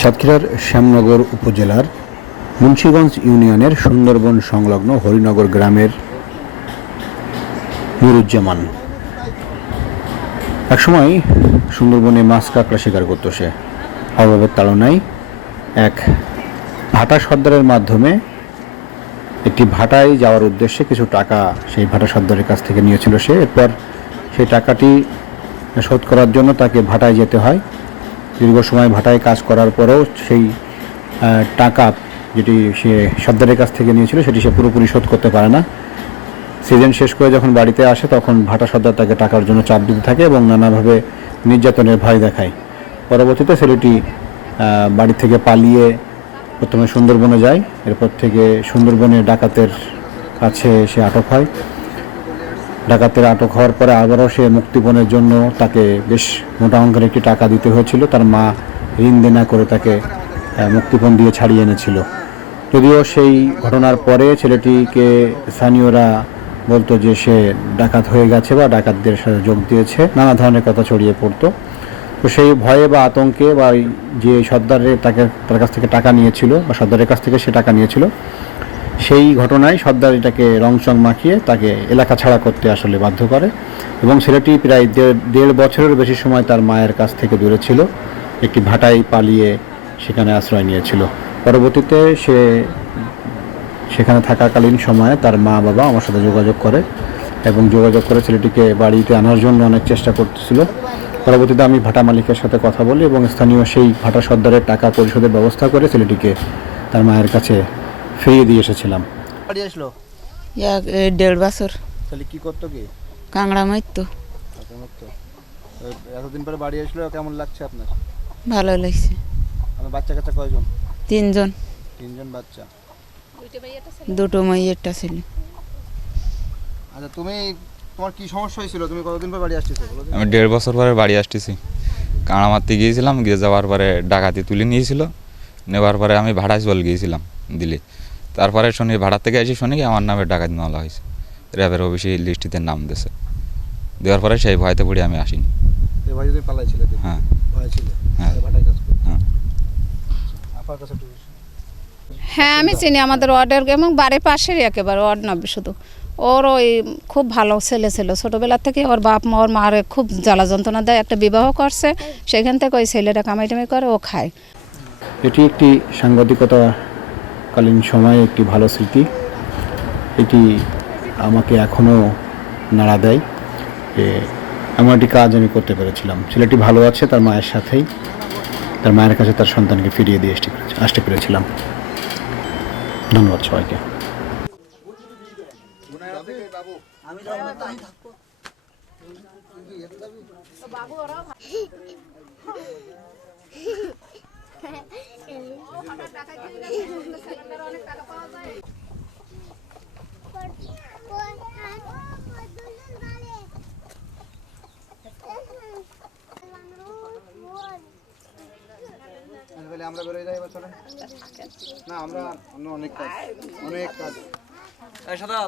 সাতক্ষীরার শ্যামনগর উপজেলার মুন্সীগঞ্জ ইউনিয়নের সুন্দরবন সংলগ্ন হরিনগর গ্রামের নুরুজ্জামান। একসময় সুন্দরবনে মাছ কাঁকড়া শিকার করতো সে। অভাবের তাড়নায় এক ভাটা সর্দারের মাধ্যমে একটি ভাটায় যাওয়ার উদ্দেশ্যে কিছু টাকা সেই ভাটা সর্দারের কাছ থেকে নিয়েছিল সে। এরপর সেই টাকাটি শোধ করার জন্য তাকে ভাটায় যেতে হয়। দীর্ঘ সময় ভাটায় কাজ করার পরেও সেই টাকা যেটি সে সর্দারের কাছ থেকে নিয়েছিল সেটি সে পুরোপুরি শোধ করতে পারে না। সিজন শেষ করে যখন বাড়িতে আসে তখন ভাটা সর্দার তাকে টাকার জন্য চাপ দিতে থাকে এবং নানাভাবে নির্যাতনের ভয় দেখায়। পরবর্তীতে ছেলেটি বাড়ি থেকে পালিয়ে প্রথমে সুন্দরবনে যায়। এরপর থেকে সুন্দরবনে ডাকাতের কাছে সে আটক হয়। ডাকাতের আটক হওয়ার পরে আবারও সে মুক্তিপণের জন্য তাকে বেশ মোটা অঙ্কের একটি টাকা দিতে হয়েছিল। তার মা ঋণ দেনা করে তাকে মুক্তিপণ দিয়ে ছাড়িয়ে এনেছিল। যদিও সেই ঘটনার পরে ছেলেটিকে স্থানীয়রা বলতো যে সে ডাকাত হয়ে গেছে বা ডাকাতদের সাথে যোগ দিয়েছে, নানা ধরনের কথা ছড়িয়ে পড়তো। তো সেই ভয়ে বা আতঙ্কে বা যে সর্দারের তাকে, তার কাছ থেকে টাকা নিয়েছিল বা সর্দারের কাছ থেকে সে টাকা নিয়েছিল সেই ঘটনায় সর্দার এটাকে রংচং মাখিয়ে তাকে এলাকা ছাড়া করতে আসলে বাধ্য করে। এবং ছেলেটি প্রায় দেড় দেড় বছরের বেশি সময় তার মায়ের কাছ থেকে দূরে ছিল। একটি ভাটায় পালিয়ে সেখানে আশ্রয় নিয়েছিল। পরবর্তীতে সে সেখানে থাকাকালীন সময়ে তার মা বাবা আমার সাথে যোগাযোগ করে এবং যোগাযোগ করে ছেলেটিকে বাড়িতে আনার জন্য অনেক চেষ্টা করতেছিল। পরবর্তীতে আমি ভাটা মালিকের সাথে কথা বলি এবং স্থানীয় সেই ভাটা সর্দারের টাকা পরিশোধের ব্যবস্থা করে ছেলেটিকে তার মায়ের কাছে ফিরিয়ে দিয়ে এসেছিলাম। বাড়ি আসলো? এক দেড় বছর। তাহলে কি করতো কি? কাংড়া মারতো। এতদিন পরে বাড়ি আসলো কেমন লাগছে আপনার? ভালো লাগছে। আমার বাচ্চা কাচ্চা কয়জন? তিনজন। তিনজন বাচ্চা। দুটো মাইয়েরটা ছিল। আচ্ছা তুমি তোমার কি সমস্যা হয়েছিল? তুমি কতদিন পর বাড়ি আসতেছো? বলো আমি দেড় বছর পরে বাড়ি আসতেছি। কাঁড়া মারতে গিয়েছিলাম গিয়ে যাওয়ার পরে ডাকাতি তুলে নিয়েছিল। নেওয়ার পরে আমি ভাড়ায় চলে গিয়েছিলাম। দিল্লি। তারপরে শুনি ভাড়া থেকে এসে শুনি আমার নামে ডাকাতি মামলা হয়েছে। র্যাবের অফিসে লিস্টিতে নাম দিয়েছে। দেওয়ার পরে সেই ভয়তে পড়ে আমি আসিনি? হ্যাঁ। হ্যাঁ। হ্যাঁ। আপার কাছে একটু হ্যাঁ আমি চিনি আমাদের ওয়ার্ডের এবং বাড়ির পাশেরই একেবারে ওয়ার্ড নব্বই শুধু। ওর ওই খুব ভালো ছেলে ছিল। ছোটোবেলা থেকে ওর বাপ মা ওর মারে খুব জ্বালা যন্ত্রণা দেয়। একটা বিবাহ করছে। সেখান থেকে ওই ছেলেটা কামাই টামাই করে ও খায়। এটি একটি সাংবাদিকতাকালীন সময়ে একটি ভালো স্মৃতি। এটি আমাকে এখনও নাড়া দেয়। যে এমন একটি কাজ আমি করতে পেরেছিলাম। ছেলেটি ভালো আছে, তার মায়ের সাথেই। তার মায়ের কাছে তার সন্তানকে ফিরিয়ে দিয়ে আসতে আসতে পেরেছিলাম। ধন্যবাদ সবাইকে। তাহলে আমরা বেরোয় যাই এবার চলেন। না আমরা অন্য অনেক কাজ অনেক কাজ। সাদা।